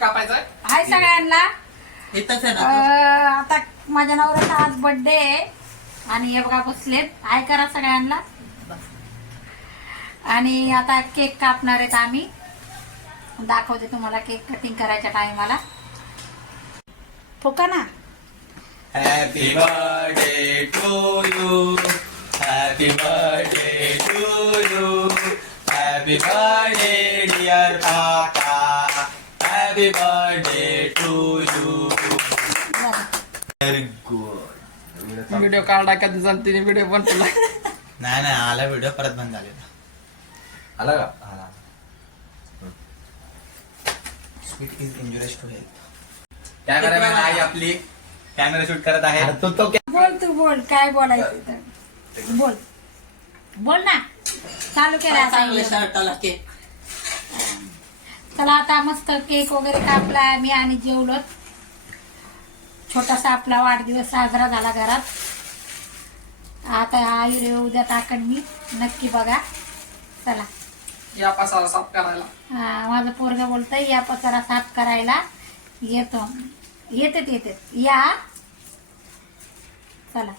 कापायचंय. हाय सगळ्यांना. इथंच आहे ना. आता माझ्या नवऱ्याचा आज बर्थडे आहे आणि हे बघा बसलेत. हाय करा सगळ्यांना. आणि आता केक कापणार आहेत आम्ही. दाखवते तुम्हाला केक कटिंग करायच्या टायमाला. फुका ना. Happy birthday to you. Happy birthday to you. Happy birthday dear काका. Happy birthday to you. Very good. Video काढला का तुझा तिने व्हिडिओ पण तुला नाही नाही आला व्हिडिओ परत बंद झालेला. आला का? आला. Sweet is injurious to health. Cameraman आई आपली कॅमेरा शूट करत आहे. बोल तू बोल काय बोलायचं तर. बोल बोल ना. चालू केला आता. चला आता मस्त केक वगैरे कापलाय आम्ही आणि जेवलो. छोटासा आपला वाढदिवस साजरा झाला घरात. आता आई उद्या टाकण मी नक्की बघा. चला या पसारा साफ करायला. माझं पोरगा बोलतंय या पसारा साफ करायला येतो. येते या. चला